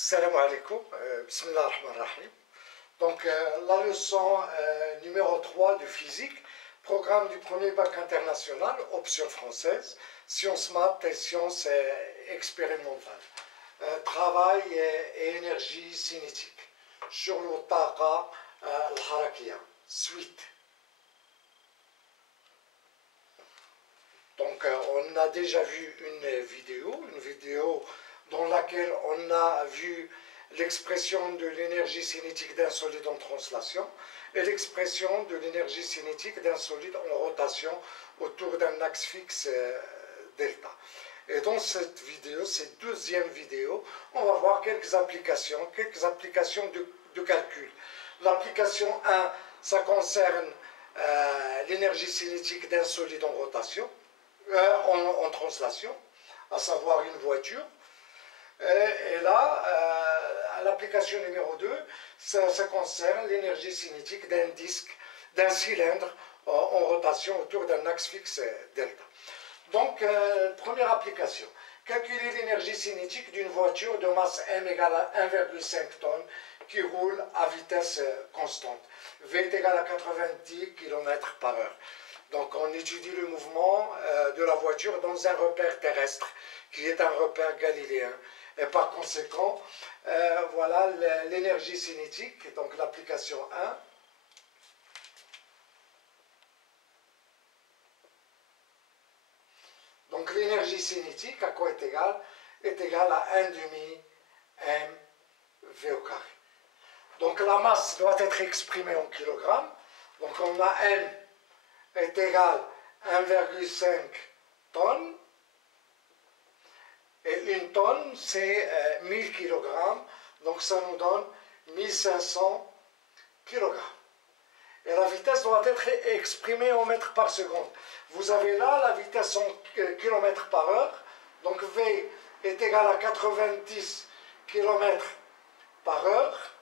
Salam alaikum, bismillah ar-Rahman ar-Rahim. Donc la leçon numéro 3 de physique, programme du premier bac international, option française, sciences maths et sciences expérimentales. Travail et énergie cinétique. Sur le taqa al-harakiya. Suite. Donc on a déjà vu une vidéo dans laquelle on a vu l'expression de l'énergie cinétique d'un solide en translation et l'expression de l'énergie cinétique d'un solide en rotation autour d'un axe fixe delta. Et dans cette vidéo, cette deuxième vidéo, on va voir quelques applications de calcul. L'application 1, ça concerne l'énergie cinétique d'un solide en rotation, en translation, à savoir une voiture. Et là, l'application numéro 2, ça concerne l'énergie cinétique d'un disque, d'un cylindre en rotation autour d'un axe fixe delta. Donc, première application, calculer l'énergie cinétique d'une voiture de masse m égale à 1,5 tonnes qui roule à vitesse constante. V est égal à 90 km par heure. Donc, on étudie le mouvement de la voiture dans un repère terrestre, qui est un repère galiléen. Et par conséquent, voilà l'énergie cinétique, donc l'application 1. Donc l'énergie cinétique, à quoi est égale? Est égale à 1 demi mv au carré. Donc la masse doit être exprimée en kilogrammes. Donc on a m est égal à 1,5 tonnes. Et une tonne, c'est 1000 kg, donc ça nous donne 1500 kg. Et la vitesse doit être exprimée en mètres par seconde. Vous avez là la vitesse en km par heure, donc V est égal à 90 km par heure.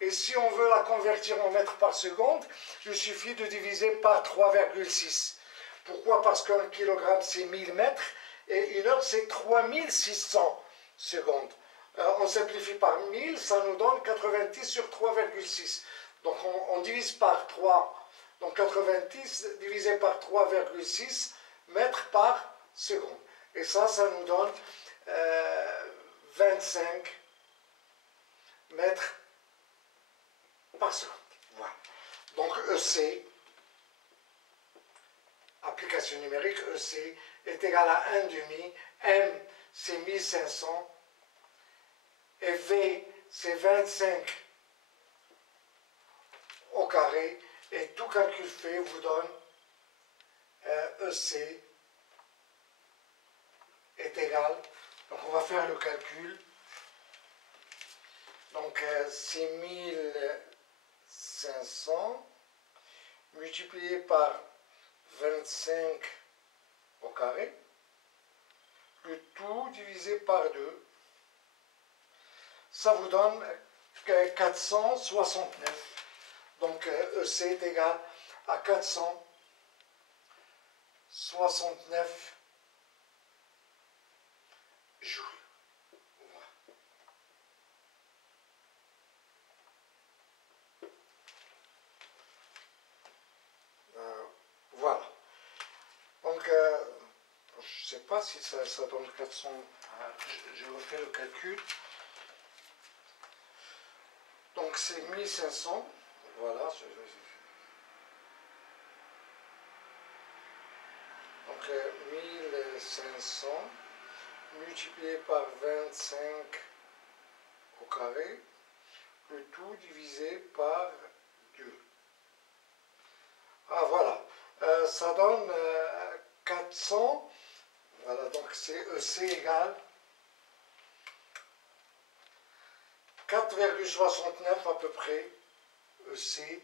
Et si on veut la convertir en mètres par seconde, il suffit de diviser par 3,6. Pourquoi? Parce qu'un kilogramme, c'est 1000 mètres. Et une heure, c'est 3600 secondes. On simplifie par 1000, ça nous donne 90 sur 3,6. Donc on divise par 3. Donc 90 divisé par 3,6 mètres par seconde. Et ça nous donne 25 mètres par seconde. Voilà. Donc EC, application numérique, EC est égal à 1 demi, M c'est 1500, et V c'est 25 au carré, et tout calcul fait vous donne EC est égal, donc on va faire le calcul, donc c'est 1500 multiplié par 25 au carré, le tout divisé par 2, ça vous donne 469. Donc EC est égal à 469 joules. Voilà. Donc, je ne sais pas si ça donne 400. Je refais le calcul. Donc, c'est 1500. Voilà. Donc, 1500 multiplié par 25 au carré, le tout divisé par 2. Ah, voilà. Ça donne 400. Voilà, donc c'est EC égale 4,69 à peu près. EC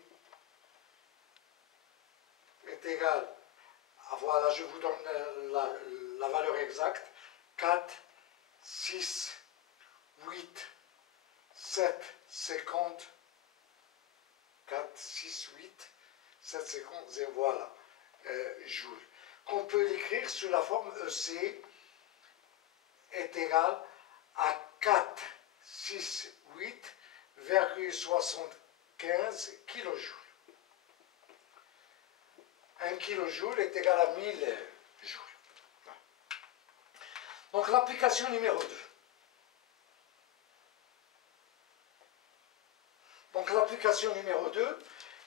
est égal à, voilà, je vous donne la valeur exacte, 4, 6, 8, 7, 50, 4, 6, 8, 7 50, et voilà, joules. Qu'on peut l'écrire sous la forme EC est égal à 4 6,8,75 kJ. 1 kJ est égal à 1000 joules. Donc l'application numéro 2. Donc l'application numéro 2,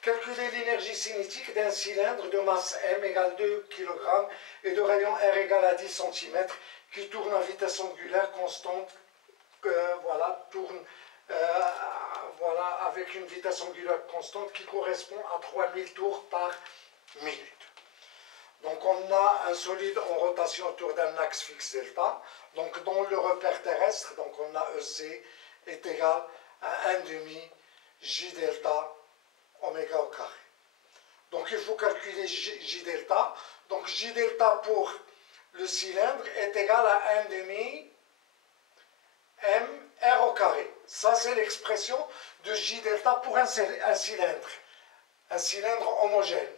calculer l'énergie cinétique d'un cylindre de masse m égale 2 kg et de rayon r égale à 10 cm qui tourne à vitesse angulaire constante, tourne avec une vitesse angulaire constante qui correspond à 3000 tours par minute. Donc on a un solide en rotation autour d'un axe fixe delta, donc dans le repère terrestre, donc on a EC est égal à 1 demi J delta oméga au carré. Donc il faut calculer J delta, donc J delta pour le cylindre est égal à 1 demi M R au carré. Ça c'est l'expression de J delta pour un cylindre homogène,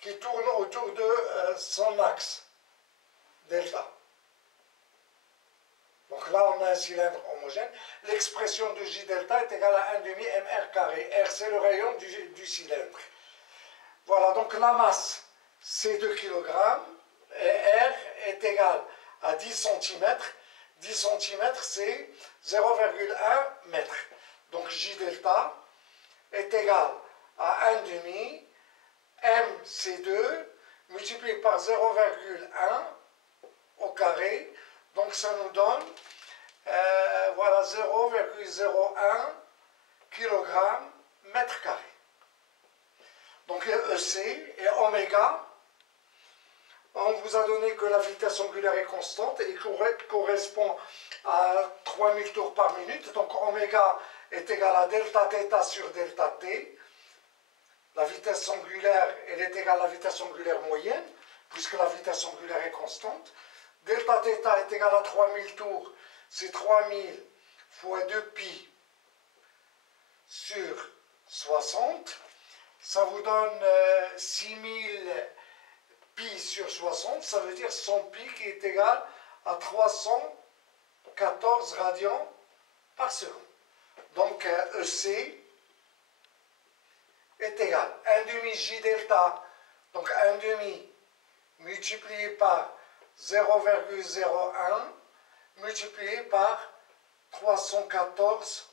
qui tourne autour de son axe delta. Donc là, on a un cylindre homogène. L'expression de J delta est égale à 1 demi mr carré. R, c'est le rayon du cylindre. Voilà, donc la masse, c'est 2 kg. Et R est égal à 10 cm. 10 cm, c'est 0,1 mètre. Donc J delta est égal à 1 demi M, c'est 2, multiplié par 0,1 au carré. Donc ça nous donne 0,01 kg mètre carré. Donc EC et oméga, on vous a donné que la vitesse angulaire est constante et correspond à 3000 tours par minute. Donc oméga est égal à delta θ sur delta t. La vitesse angulaire, elle est égale à la vitesse angulaire moyenne, puisque la vitesse angulaire est constante. Delta θ est égal à 3000 tours, c'est 3000 fois 2 pi sur 60. Ça vous donne 6000 pi sur 60, ça veut dire 100 pi qui est égal à 314 radians par seconde. Donc EC est égal à 1 demi J delta, donc 1 demi multiplié par 0,01 multiplié par 314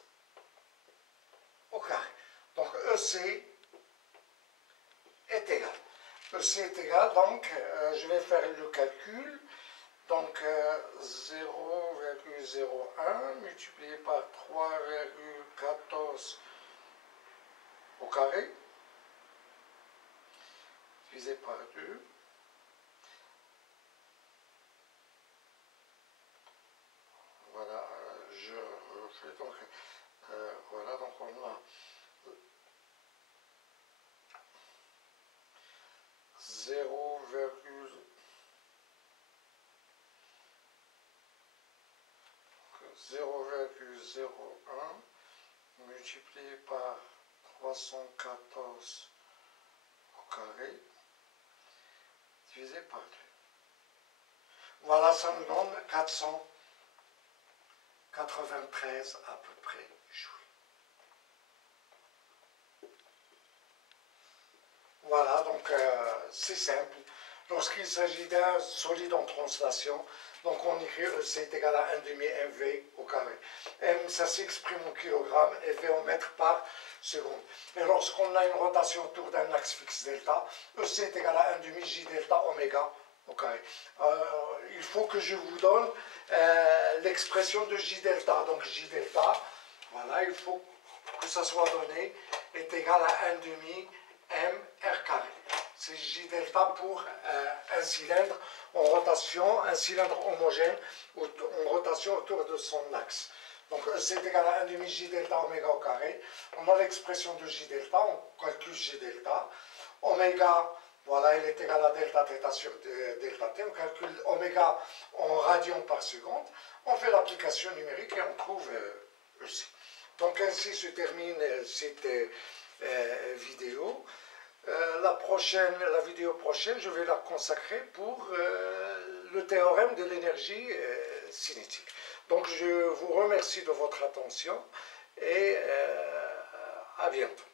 au carré. Donc EC est égal. EC est égal, donc je vais faire le calcul. Donc 0,01 multiplié par 3,14 au carré, divisé par 2. Voilà, je refais, donc voilà, donc on a 0,01 multiplié par 314 au carré, divisé par 2. Voilà, ça nous donne 493 à peu près joules. Voilà, donc c'est simple. Lorsqu'il s'agit d'un solide en translation, donc on écrit EC est égal à 1 demi mv au carré. M, ça s'exprime en kilogrammes et V en mètres par seconde. Et lorsqu'on a une rotation autour d'un axe fixe delta, EC est égal à 1 demi J delta oméga au carré. Il faut que je vous donne l'expression de J delta. Donc J delta, voilà, il faut que ça soit donné, est égal à 1 demi M R carré. C'est J delta pour un cylindre en rotation, un cylindre homogène en rotation autour de son axe. Donc c'est égal à 1 demi J delta oméga au carré. On a l'expression de J delta, on calcule J delta. Oméga, voilà, il est égal à delta θ sur delta t. On calcule oméga en radians par seconde. On fait l'application numérique et on trouve EC. Donc ainsi se termine cette vidéo. La vidéo prochaine, je vais la consacrer pour le théorème de l'énergie cinétique. Donc je vous remercie de votre attention et à bientôt.